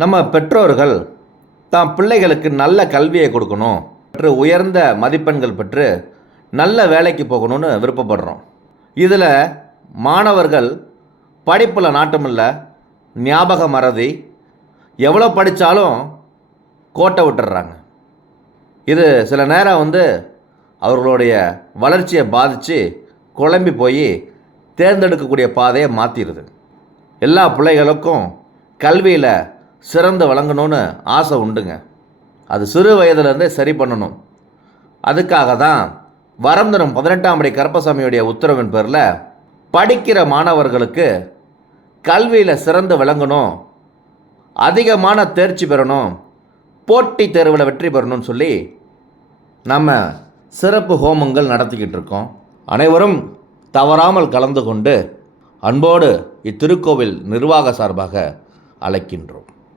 நம்ம பெற்றோர்கள் தாம் பிள்ளைகளுக்கு நல்ல கல்வியை கொடுக்கணும், பெற்று உயர்ந்த மதிப்பெண்கள் பெற்று நல்ல வேலைக்கு போகணும்னு விருப்பப்படுறோம். இதில் மாணவர்கள் படிப்பில் நாட்டமில்லை, ஞாபக மறதி, எவ்வளோ படித்தாலும் கோட்டை விட்டுடுறாங்க. இது சில நேரம் அவர்களுடைய வளர்ச்சியை பாதித்து குழம்பி போய் தேர்ந்தெடுக்கக்கூடிய பாதையை மாற்றிடுது. எல்லா பிள்ளைகளுக்கும் கல்வியில் சிறந்து விளங்கணும்னு ஆசை உண்டுங்க. அது சிறு வயதிலேருந்தே சரி பண்ணணும். அதுக்காக தான் வரம் தரும் 18ஆம் படி கருப்பசாமியுடைய உத்தரவின் பேரில் படிக்கிற மாணவர்களுக்கு கல்வியில் சிறந்து விளங்கணும், அதிகமான தேர்ச்சி பெறணும், போட்டி தேர்வில் வெற்றி பெறணும்னு சொல்லி நம்ம சிறப்பு ஹோமங்கள் நடத்திக்கிட்டு இருக்கோம். அனைவரும் தவறாமல் கலந்து கொண்டு அன்போடு இத்திருக்கோவில் நிர்வாக சார்பாக அழைக்கின்றோம்.